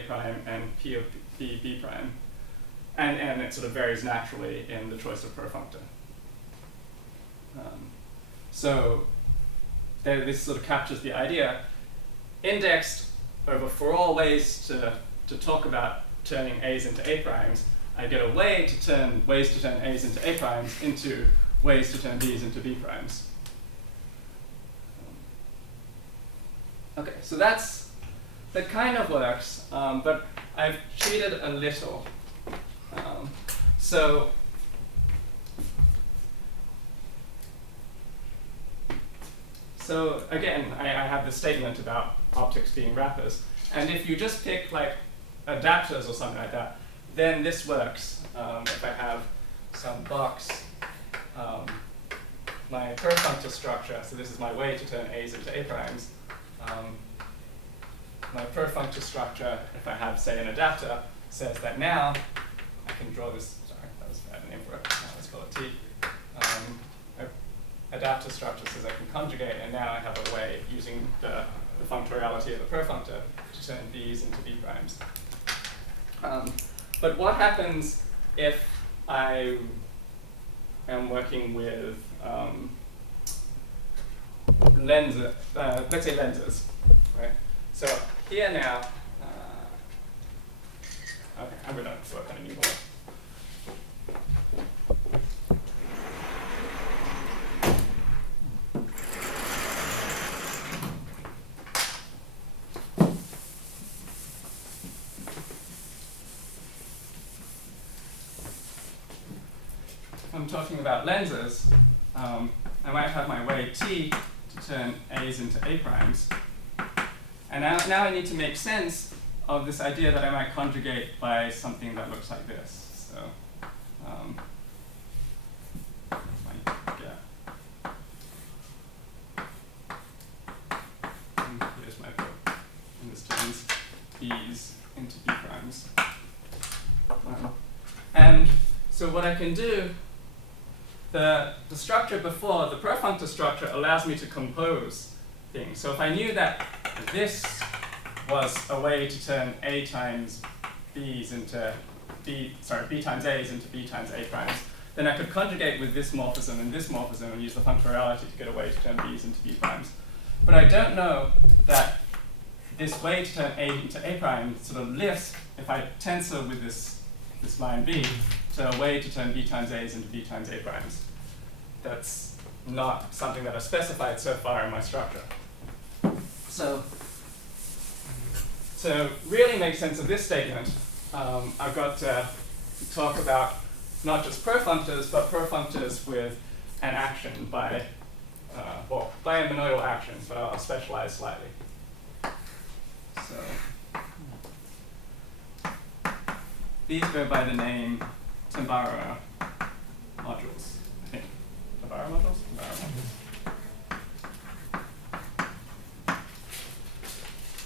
A prime and P of B, B prime. And it sort of varies naturally in the choice of profunctor. So this sort of captures the idea. Indexed over for all ways to talk about turning A's into A primes, I get a way to turn ways to turn A's into A primes into ways to turn B's into B primes. Okay, so that kind of works, but I've cheated a little. So again, I have this statement about optics being wrappers, and if you just pick like adapters or something like that, then this works. If I have some box, my profunctor structure, so this is my way to turn A's into A primes. My profunctor structure, if I have, say, an adapter, says that now I can draw this, sorry, that was a bad name for it, let's call it T. Adapter structure says I can conjugate, and now I have a way, using the functoriality of the profunctor, to turn B's into B primes. But what happens if I am working with lenses, let's say lenses, right? So here now, okay, I'm going to work on a new board. If I'm talking about lenses, I might have my way T to turn A's into A primes. And now I need to make sense of this idea that I might conjugate by something that looks like this. So and here's my book. And this turns B's into B primes. And so what I can do, the structure before, the profunctor structure, allows me to compose things. So if I knew that this was a way to turn A times B's into B times A's into B times A primes, then I could conjugate with this morphism and this morphism and use the functoriality to get a way to turn B's into B primes. But I don't know that this way to turn A into A prime sort of lifts, if I tensor with this line B, to a way to turn B times A's into B times A primes. That's not something that I've specified so far in my structure. So to really make sense of this statement, I've got to talk about not just profunctors, but profunctors with an action by a monoidal action, but I'll specialize slightly. So these go by the name Tambara modules, I think. Tambara modules? Tambara modules.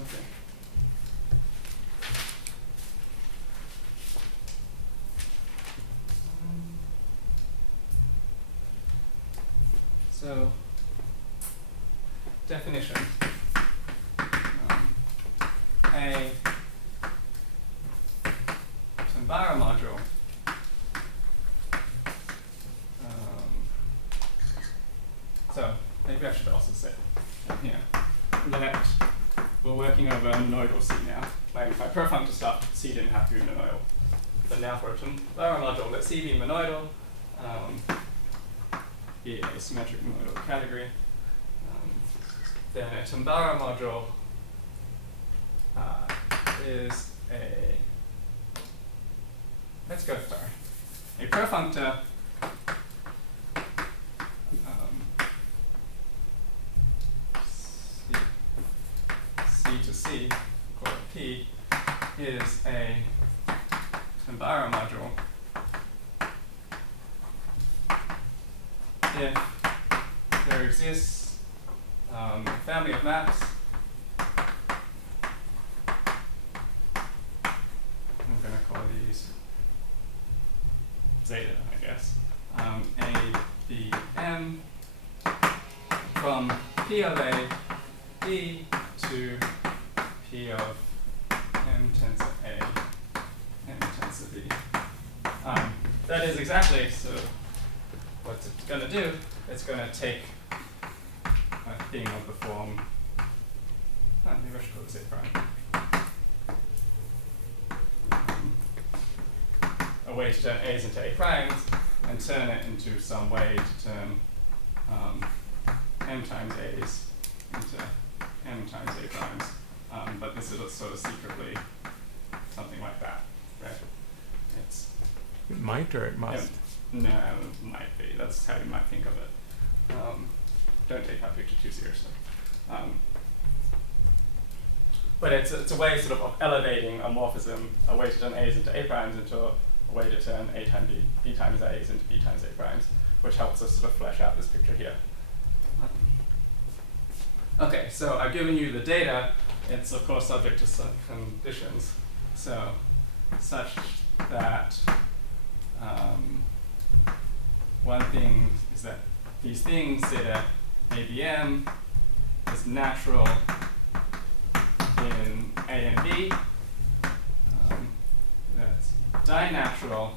Okay. So, definition. A Tambara module so maybe I should also say here that we're working over a monoidal C now. My profunctor stuff, C didn't have to be monoidal. But now for a Tambara module, let C be monoidal, be a symmetric monoidal category. Then a Tambara module is let's go for a profunctor C to C, call it P, is a Tambara module if there exists a family of maps. I'm going to call these zeta, I guess. A, B, M from P of A, B to P of M tensor that is exactly so what it's going to do. It's going to take a thing of the form. Maybe I should call this A prime. A way to turn A's into A primes and turn it into some way to turn M times A's into M times A primes. But this is sort of secretly something like that, right? It might or it must? No, it might be. That's how you might think of it. Don't take that picture too seriously. But it's a way sort of elevating a morphism, a way to turn A's into A primes into a way to turn A times B times A's into B times A primes, which helps us sort of flesh out this picture here. Okay, so I've given you the data. It's of course subject to some conditions. So such that one thing is that these things, zeta ABM, is natural in A and B. That's dinatural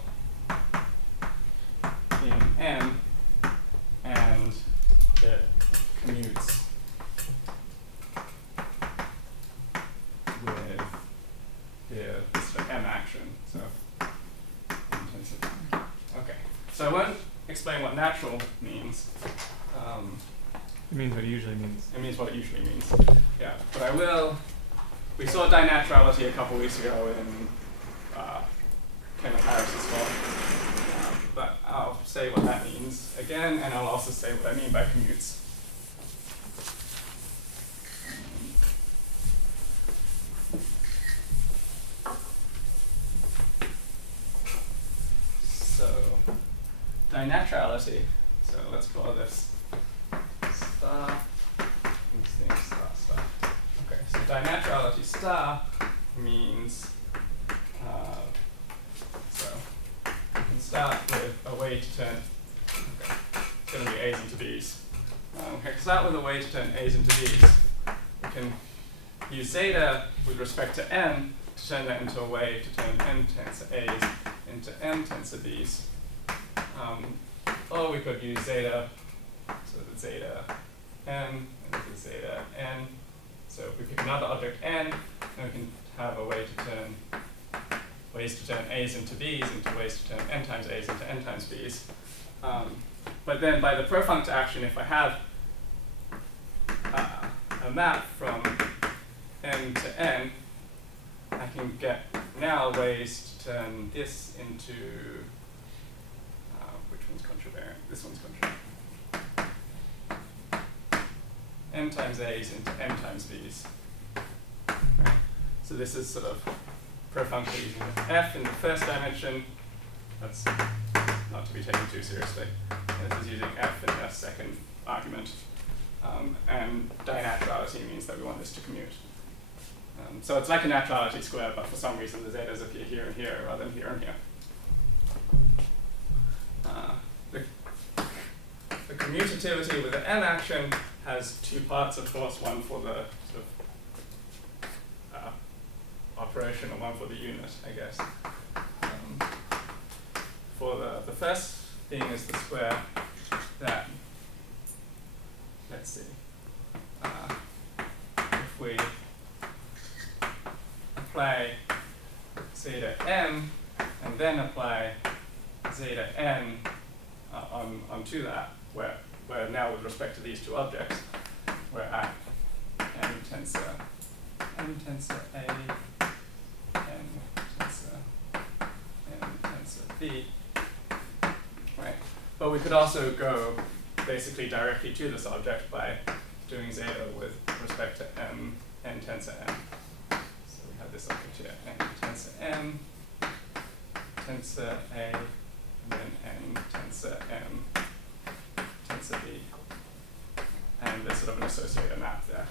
in M, and it commutes with this sort of M action. So okay. So I won't explain what natural means. It means what it usually means. It means what it usually means. Yeah, but I will. We saw dinaturality a couple weeks ago in Kenneth Harris's talk, but I'll say what that means again, and I'll also say what I mean by commutes. So dinaturality. So let's call this star. These things star. Okay, so dinaturality star means so we can start with a way to turn. Okay, it's going to be A's into B's. We can start with a way to turn A's into B's. We can use zeta with respect to n to turn that into a way to turn n tensor A's into m tensor B's. Or we could use zeta, so that zeta n and this is zeta n. So if we pick another object n, then we can have a way to turn ways to turn A's into B's into ways to turn n times A's into n times B's. But then by the profunctor action, if I have a map from n to n, I can get now ways to turn this into, which one's contravariant? This one's contravariant. M times A's into M times B's. Right. So this is sort of profunctor using F in the first dimension. That's not to be taken too seriously. And this is using F in the second argument. And dinaturality means that we want this to commute. So it's like a naturality square, but for some reason the zetas appear here and here rather than here and here. The commutativity with the M action has two parts, of course, one for the sort of operation and one for the unit, I guess. For the first thing is the square that, let's see, if we apply zeta m and then apply zeta n onto that, where now with respect to these two objects, we're at m tensor A, n tensor B, right? But we could also go basically directly to this object by doing zeta with respect to n tensor m. So we have this object here, n tensor m, tensor A, and then n tensor m, tensor B. And there's sort of an associated map there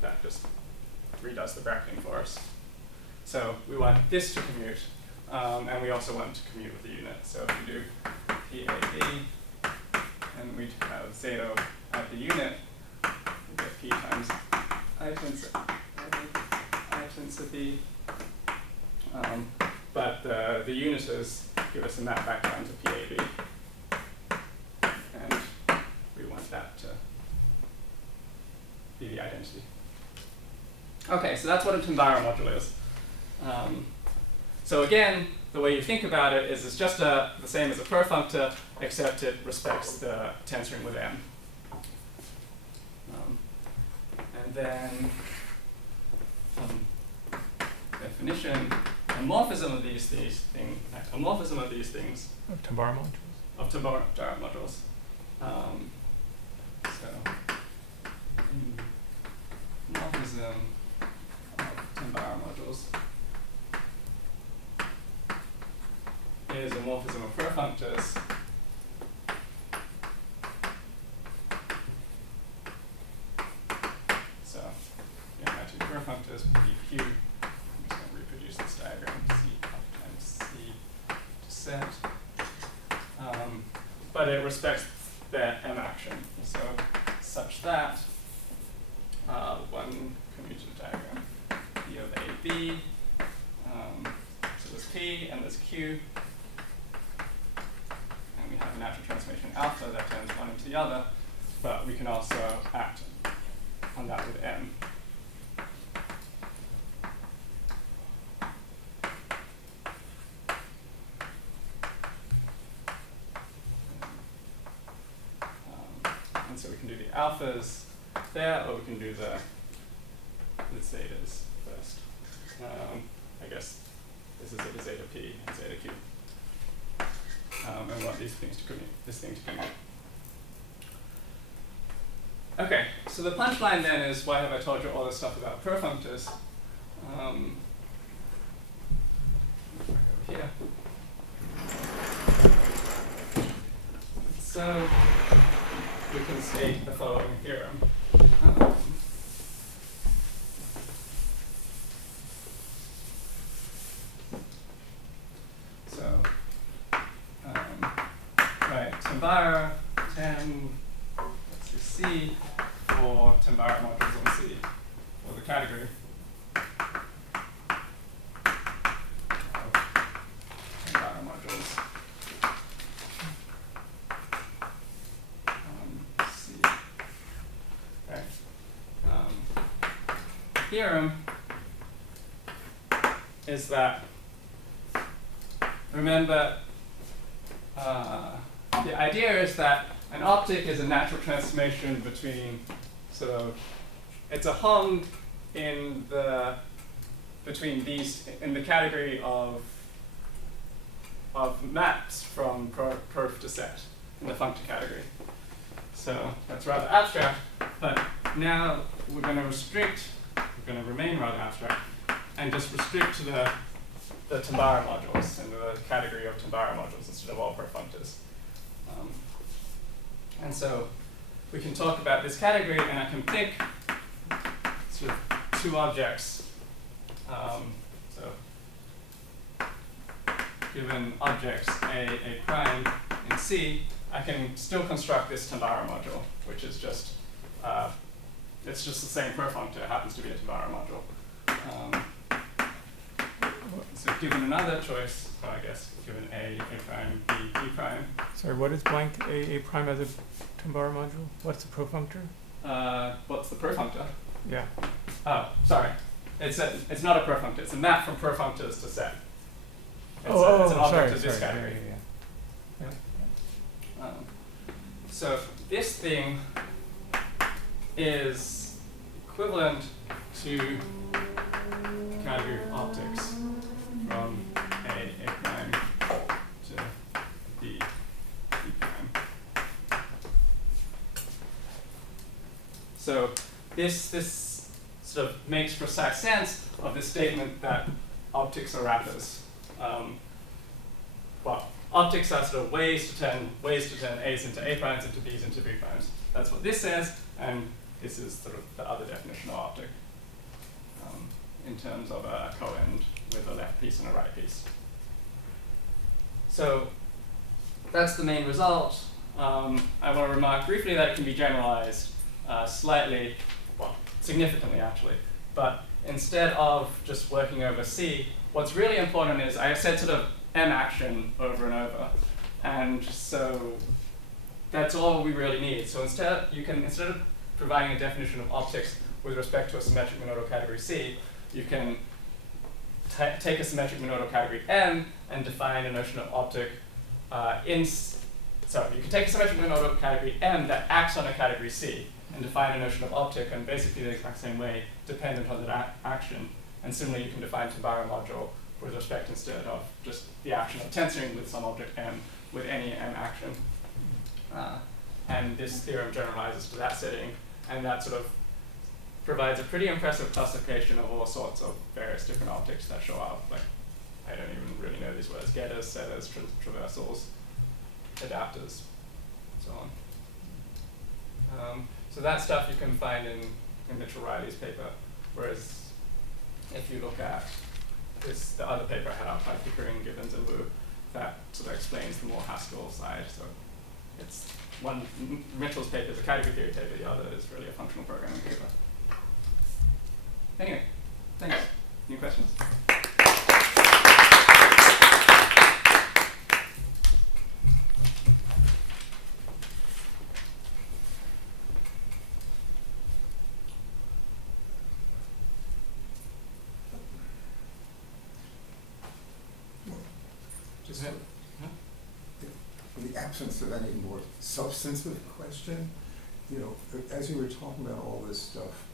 that just redoes the bracketing for us. So we want this to commute, and we also want to commute with the unit. So if we do PAB, and we have zeta at the unit, we get P times I tensor B. But the unit is give us a map back down to PAB. And we want that to be the identity. Okay, so that's what a Tambara module is. So again, the way you think about it is it's just the same as a profunctor, except it respects the tensor with M. And then definition, a morphism of these things, Of Tambara modules. Of Tambara modules. Morphism of Tambara modules is a morphism of profunctors so yeah, my two profunctors PQ. I'm just going to reproduce this diagram C times C to set. But it respects their M action. So such that one commutative diagram P of AB. So there's P and there's Q. And we have a natural transformation alpha that turns one into the other, but we can also act on that with M. And so we can do the alphas there, or we can do the zetas first. I guess this is a zeta P and zeta Q. And want these things to commute, this thing to commute. Okay, so the punchline then is, why have I told you all this stuff about profunctors? Over here. So we can state the following theorem. Right, Tambara, let's do C for Tambara modules on C for the category of Tambara modules on C. Okay. Theorem is that, remember, the idea is that an optic is a natural transformation between it's a Hong in between these in the category of maps from prof to set in the functor category. So that's rather abstract, but now we're going to remain rather abstract and just restrict to the Tambara modules and the category of Tambara modules instead of all profunctors. And so we can talk about this category, and I can pick sort of two objects. So given objects A prime in C, I can still construct this Tambara module, which is just it's just the same profunctor. It happens to be a Tambara module. So given another choice, so I guess given A prime, B prime. Sorry, what is blank A prime as a Tambara module? What's the profunctor? What's the profunctor? Yeah. Oh, sorry. It's not a profunctor. It's a map from profunctors to set. It's an object of this category. Yeah. So this thing is equivalent to the category of optics from A prime to B prime. So this sort of makes precise sense of the statement that optics are wrappers. Well, optics are sort of ways to turn A's into A primes, into B's into B primes. That's what this says, and this is sort of the other definition of optic in terms of a coend with a left piece and a right piece. So that's the main result. I want to remark briefly that it can be generalized slightly, well, significantly actually, but instead of just working over C, what's really important is I said sort of M action over and over. And so that's all we really need. So instead of providing a definition of optics with respect to a symmetric monodal category C, you can take a symmetric monodal category M and define a notion of optic so you can take a symmetric monodal category M that acts on a category C and define a notion of optic in basically the exact same way, dependent on that action. And similarly, you can define Tambara module with respect instead of just the action of tensoring with some object M with any M action. And this theorem generalizes to that setting, and that sort of provides a pretty impressive classification of all sorts of various different optics that show up. Like, I don't even really know these words: getters, setters, traversals, adapters, so on. So that stuff you can find in Naturality's paper, whereas if you look at the other paper I had out by Pickering, Gibbons, and Wu, that sort of explains the more Haskell side. So it's one, Mitchell's paper is a category theory paper, the other is really a functional programming paper. Anyway, thanks. Any questions? Just in the absence of any more substantive question, as you were talking about all this stuff,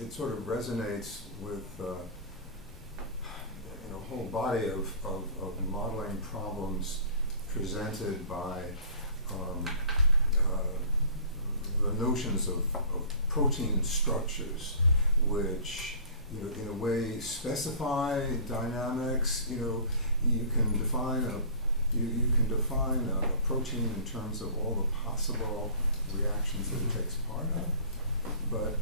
it sort of resonates with a whole body of modeling problems presented by the notions of protein structures, which in a way specify dynamics. You can define a protein in terms of all the possible reactions that it takes part of, but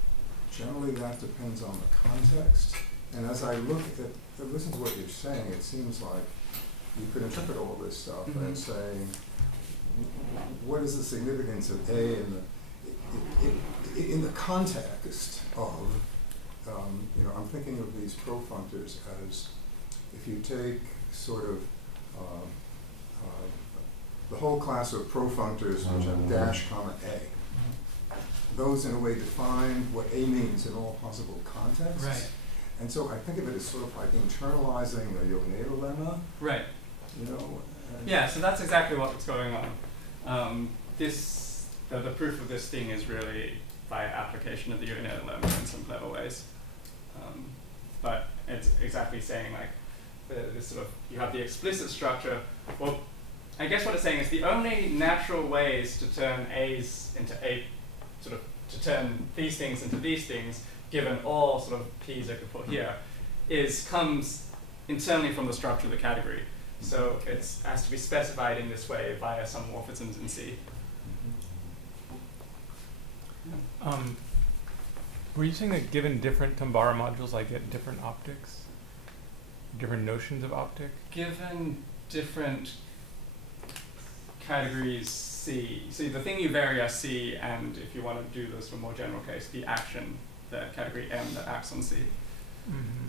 generally that depends on the context. And as I listen to what you're saying, it seems like you could interpret all this stuff and say, what is the significance of A in the context of, I'm thinking of these profunctors as, if you take sort of the whole class of profunctors which have dash comma A, those in a way define what A means in all possible contexts. Right. And so I think of it as sort of like internalizing the Yoneda lemma. Right. Yeah, so that's exactly what's going on. The proof of this thing is really by application of the Yoneda lemma in some clever ways. But it's exactly saying like, this sort of, you have the explicit structure. Well, I guess what it's saying is the only natural ways to turn A's into A, to turn these things into these things, given all sort of P's I could put here, comes internally from the structure of the category. So it has to be specified in this way via some morphisms in C. Were you saying that given different Tambara modules, I get different optics? Different notions of optic? Given different categories C, so the thing you vary are C, and if you want to do this for a more general case, the action, the category M that acts on C. Mm-hmm.